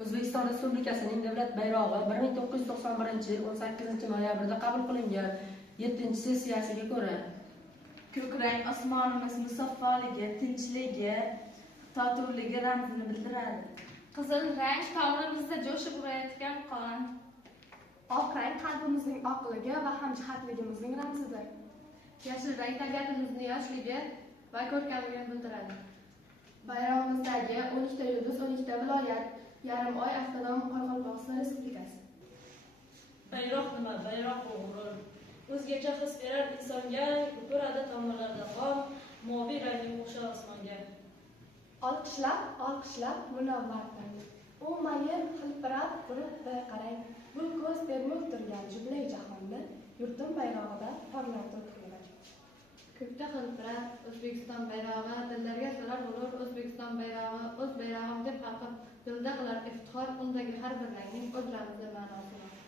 O'zbekiston Respublikasining davlat bayrog'i 1991 yil 18 noyabrda qabul qilingan 7-sessiyasiga ko'ra ko'k rang osmonimiz musaffoligi, tinchligi, totuvligi ramzini bildiradi. Qizil rang tomirimizda jo'shib urayotgan qon. Oq rang qalbimizning oqligi va hamjihatligimizning ramzidir. Yashil rang tabiatimizning yoshligi va ko'rkamligini bildiradi. Bayrog'imizdagi 12 ta yulduz, 12 ta viloyat, yarim oy avtonom Qoraqalpog'iston Respublikasi. Bayroq nima? Bayroq bu g'urur. O'zgacha his berar insonga, ko'radi tomirlarda qon, moviy rangga o'xshar osmonga. Olqishlab munavvardir. U mayin hilpirab turib bir qarang. Bu ko'z termib turgan jublay jahonni yurtim bayrog'ida porlatib turibdi. Ko'kda hilpirab O'zbekiston bayrog'i, dillarga solar g'urur O'zbekiston bayrog'i, o'z bayrog'im deb haqib, dilda qilar iftixor, undagi har bir rangning o'z ramzi ma'nosi bor.